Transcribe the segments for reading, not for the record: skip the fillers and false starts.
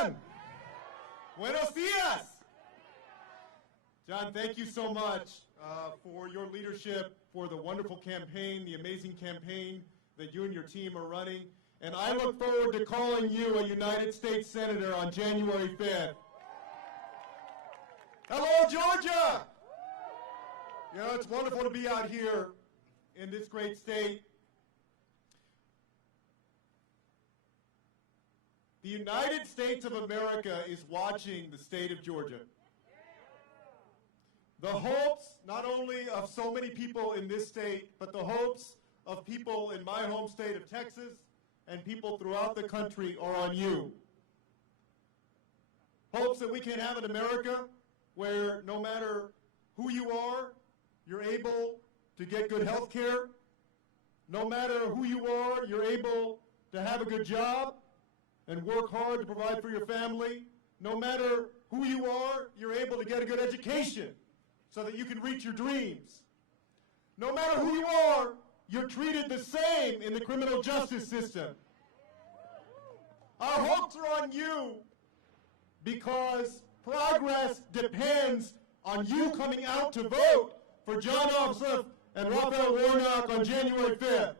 están? Buenos dias. Jon, thank you so much for your leadership, for the wonderful campaign, the amazing campaign that you and your team are running. And I look forward to calling you a United States Senator on January 5th. Hello, Georgia! You know, it's wonderful to be out here in this great state. The United States of America is watching the state of Georgia. The hopes, not only of so many people in this state, but the hopes of people in my home state of Texas and people throughout the country are on you. Hopes that we can have an America where no matter who you are, you're able to get good health care. No matter who you are, you're able to have a good job and work hard to provide for your family. No matter who you are, you're able to get a good education so that you can reach your dreams. No matter who you are, you're treated the same in the criminal justice system. Our hopes are on you because progress depends on you coming out to vote for Jon Ossoff and Raphael Warnock on January 5th.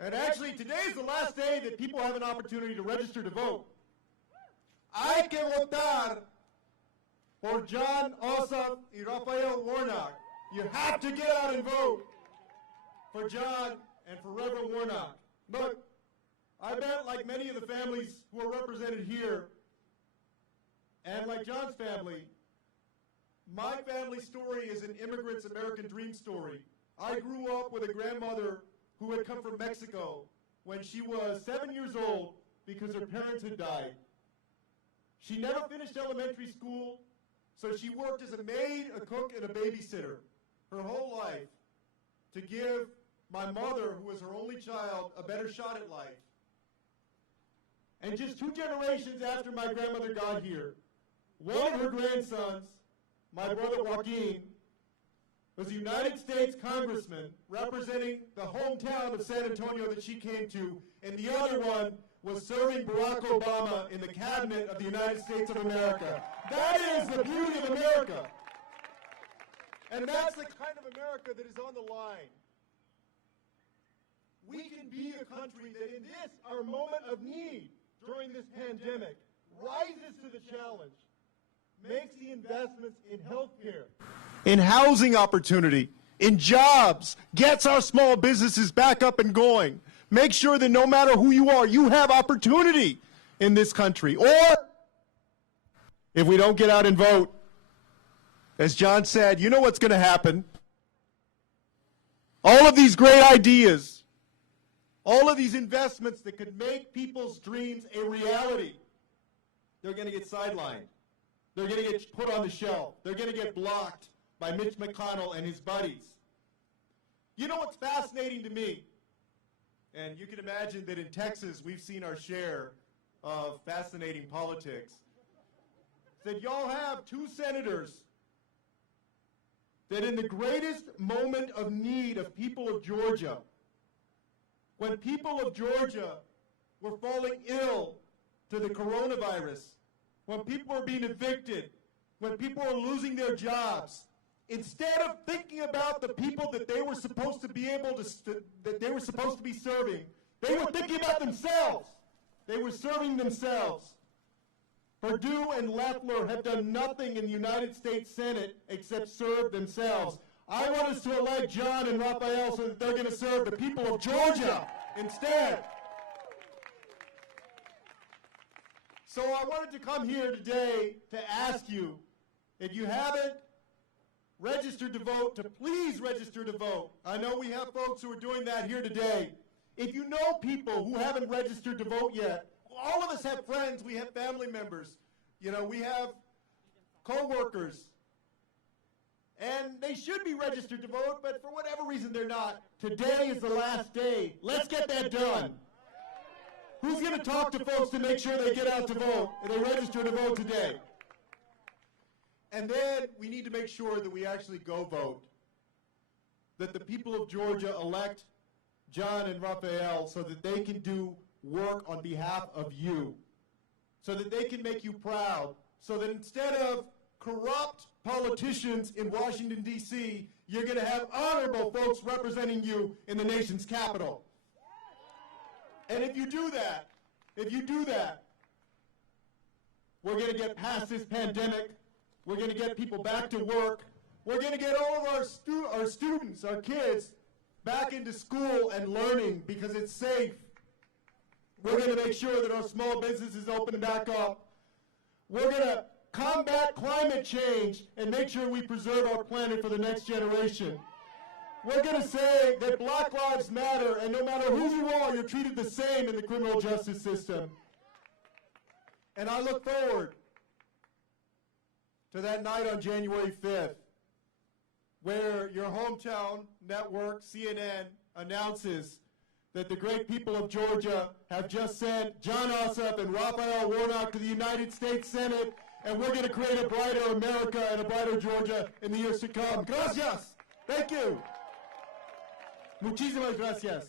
And actually, today's the last day that people have an opportunity to register to vote. Hay que votar por Jon Ossoff y Raphael Warnock. You have to get out and vote for Jon and for Reverend Warnock. But I bet, like many of the families who are represented here, and like Jon's family, my family story is an immigrant's American dream story. I grew up with a grandmother who had come from Mexico when she was 7 years old because her parents had died. She never finished elementary school, so she worked as a maid, a cook, and a babysitter her whole life to give my mother, who was her only child, a better shot at life. And just 2 generations after my grandmother got here, one of her grandsons, my brother Joaquin, was a United States congressman representing the hometown of San Antonio that she came to, and the other one was serving Barack Obama in the cabinet of the United States of America. That is the beauty of America. And that's the kind of America that is on the line. We can be a country that in this, our moment of need during this pandemic, rises to the challenge, makes the investments in healthcare, in housing opportunity, in jobs, gets our small businesses back up and going. Make sure that no matter who you are, you have opportunity in this country. Or, if we don't get out and vote, as Jon said, you know what's going to happen. All of these great ideas, all of these investments that could make people's dreams a reality, they're going to get sidelined. They're going to get put on the shelf. They're going to get blocked by Mitch McConnell and his buddies. You know what's fascinating to me? And you can imagine that in Texas, we've seen our share of fascinating politics. That y'all have 2 senators that in the greatest moment of need of people of Georgia, when people of Georgia were falling ill to the coronavirus, when people were being evicted, when people were losing their jobs, instead of thinking about the people that they were supposed to be serving, they were thinking about themselves. They were serving themselves. Perdue and Loeffler have done nothing in the United States Senate except serve themselves. I want us to elect Jon and Raphael so that they're going to serve the people of Georgia instead. So I wanted to come here today to ask you, if you haven't registered to vote, to please register to vote. I know we have folks who are doing that here today. If you know people who haven't registered to vote yet, all of us have friends, we have family members, you know, we have co-workers, and they should be registered to vote, but for whatever reason they're not. Today is the last day. Let's get that done. Who's going to talk to folks to make sure they get out to vote and they register to vote today? And then we need to make sure that we actually go vote, that the people of Georgia elect Jon and Raphael so that they can do work on behalf of you so that they can make you proud, so that instead of corrupt politicians in Washington, D.C., you're going to have honorable folks representing you in the nation's capital. And if you do that, we're going to get past this pandemic. We're going to get people back to work. We're going to get all of our students, our kids, back into school and learning because it's safe. We're going to make sure that our small businesses open back up. We're going to combat climate change and make sure we preserve our planet for the next generation. We're going to say that Black Lives Matter, and no matter who you are, you're treated the same in the criminal justice system. And I look forward to that night on January 5th, where your hometown network, CNN, announces that the great people of Georgia have just sent Jon Ossoff and Raphael Warnock to the United States Senate, and we're going to create a brighter America and a brighter Georgia in the years to come. Gracias. Thank you. Muchísimas gracias.